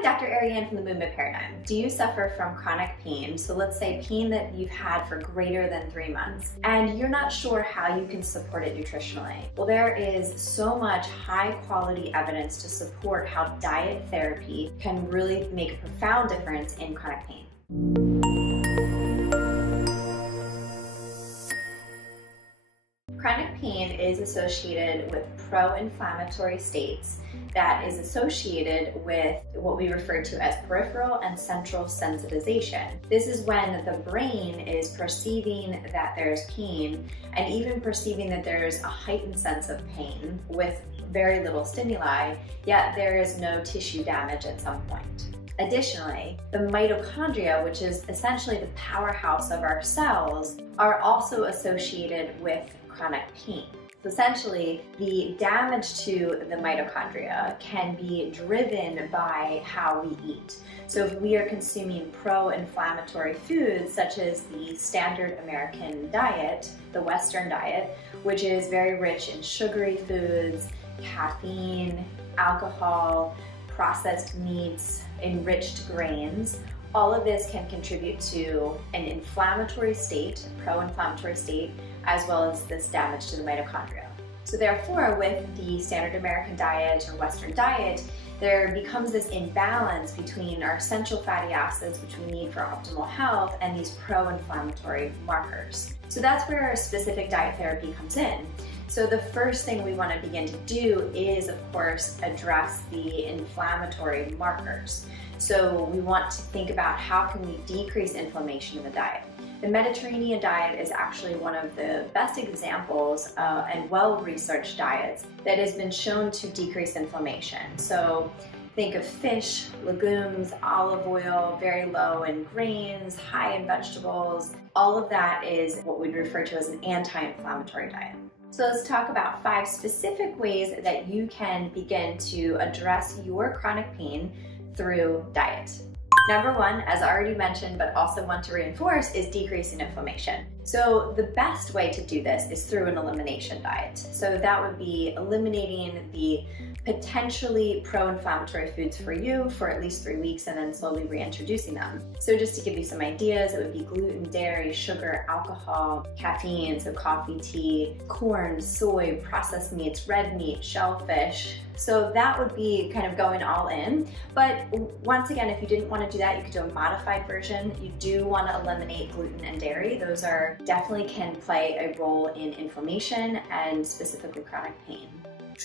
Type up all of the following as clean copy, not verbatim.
Hi, Dr. Ariane from the Movement Paradigm. Do you suffer from chronic pain? So let's say pain that you've had for greater than 3 months, and you're not sure how you can support it nutritionally. Well, there is so much high quality evidence to support how diet therapy can really make a profound difference in chronic pain. Chronic pain is associated with pro-inflammatory states that is associated with what we refer to as peripheral and central sensitization. This is when the brain is perceiving that there's pain and even perceiving that there's a heightened sense of pain with very little stimuli, yet there is no tissue damage at some point. Additionally, the mitochondria, which is essentially the powerhouse of our cells, are also associated with chronic pain. So essentially, the damage to the mitochondria can be driven by how we eat. So if we are consuming pro-inflammatory foods, such as the standard American diet, the Western diet, which is very rich in sugary foods, caffeine, alcohol, processed meats, enriched grains, all of this can contribute to an inflammatory state, pro-inflammatory state, as well as this damage to the mitochondria. So therefore, with the standard American diet or Western diet, there becomes this imbalance between our essential fatty acids, which we need for optimal health, and these pro-inflammatory markers. So that's where specific diet therapy comes in. So the first thing we want to begin to do is, of course, address the inflammatory markers. So we want to think about how can we decrease inflammation in the diet. The Mediterranean diet is actually one of the best examples and well-researched diets that has been shown to decrease inflammation. So think of fish, legumes, olive oil, very low in grains, high in vegetables. All of that is what we'd refer to as an anti-inflammatory diet. So let's talk about 5 specific ways that you can begin to address your chronic pain through diet. Number 1, as I already mentioned, but also want to reinforce, is decreasing inflammation. So the best way to do this is through an elimination diet. So that would be eliminating the potentially pro-inflammatory foods for you for at least 3 weeks and then slowly reintroducing them. So just to give you some ideas, it would be gluten, dairy, sugar, alcohol, caffeine, so coffee, tea, corn, soy, processed meats, red meat, shellfish. So that would be kind of going all in. But once again, if you didn't want to do that, you could do a modified version. You do want to eliminate gluten and dairy. Those are definitely can play a role in inflammation and specifically chronic pain.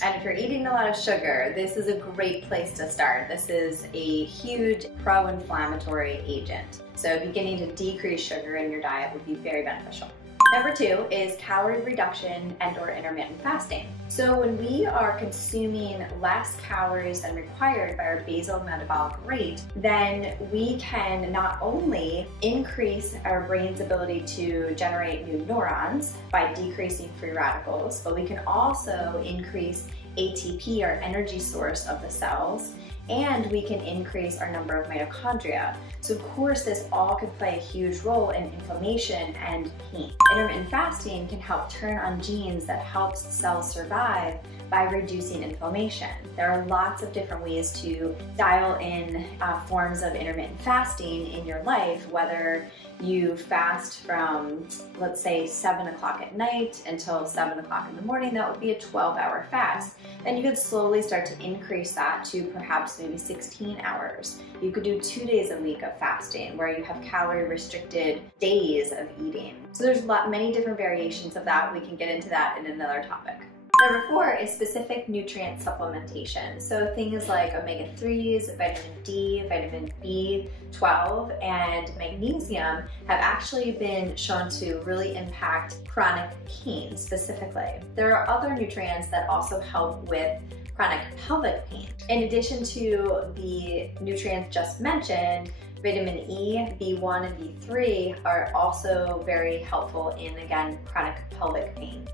And if you're eating a lot of sugar, this is a great place to start. This is a huge pro-inflammatory agent. So beginning to decrease sugar in your diet would be very beneficial. Number 2 is calorie reduction and/or intermittent fasting. So when we are consuming less calories than required by our basal metabolic rate, then we can not only increase our brain's ability to generate new neurons by decreasing free radicals, but we can also increase ATP, our energy source of the cells, and we can increase our number of mitochondria. So of course, this all could play a huge role in inflammation and pain. Intermittent fasting can help turn on genes that helps cells survive by reducing inflammation. There are lots of different ways to dial in forms of intermittent fasting in your life, whether you fast from, let's say, 7 o'clock at night until 7 o'clock in the morning. That would be a 12-hour fast. Then you could slowly start to increase that to perhaps maybe 16 hours. You could do 2 days a week of fasting where you have calorie restricted days of eating. So there's many different variations of that. We can get into that in another topic. Number 4 is specific nutrient supplementation. So things like omega-3s, vitamin D, vitamin B12, and magnesium have actually been shown to really impact chronic pain specifically. There are other nutrients that also help with chronic pelvic pain. In addition to the nutrients just mentioned, vitamin E, B1, and B3 are also very helpful in, again, chronic pelvic pain.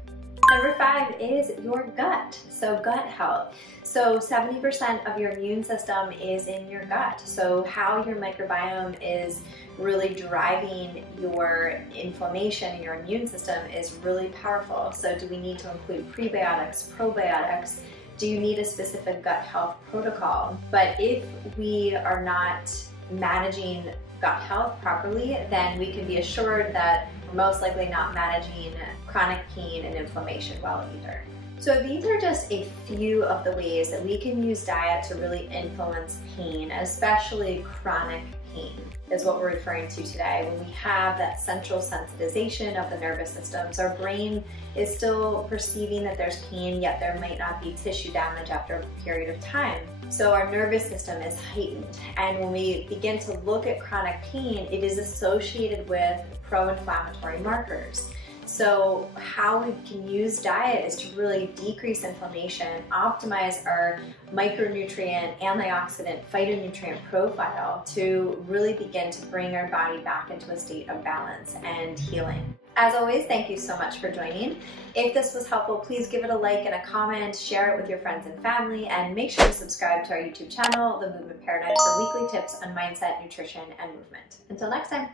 Number 5 is your gut, so gut health. So 70% of your immune system is in your gut. So how your microbiome is really driving your inflammation, your immune system is really powerful. So do we need to include prebiotics, probiotics Do you need a specific gut health protocol? But if we are not managing gut health properly, then we can be assured that we're most likely not managing chronic pain and inflammation well either. So these are just a few of the ways that we can use diet to really influence pain, especially chronic pain is what we're referring to today. When we have that central sensitization of the nervous system, so our brain is still perceiving that there's pain, yet there might not be tissue damage after a period of time. So our nervous system is heightened. And when we begin to look at chronic pain, it is associated with pro-inflammatory markers. So how we can use diet is to really decrease inflammation, optimize our micronutrient, antioxidant, phytonutrient profile to really begin to bring our body back into a state of balance and healing. As always, thank you so much for joining. If this was helpful, please give it a like and a comment, share it with your friends and family, and make sure to subscribe to our YouTube channel, The Movement Paradigm, for weekly tips on mindset, nutrition, and movement. Until next time.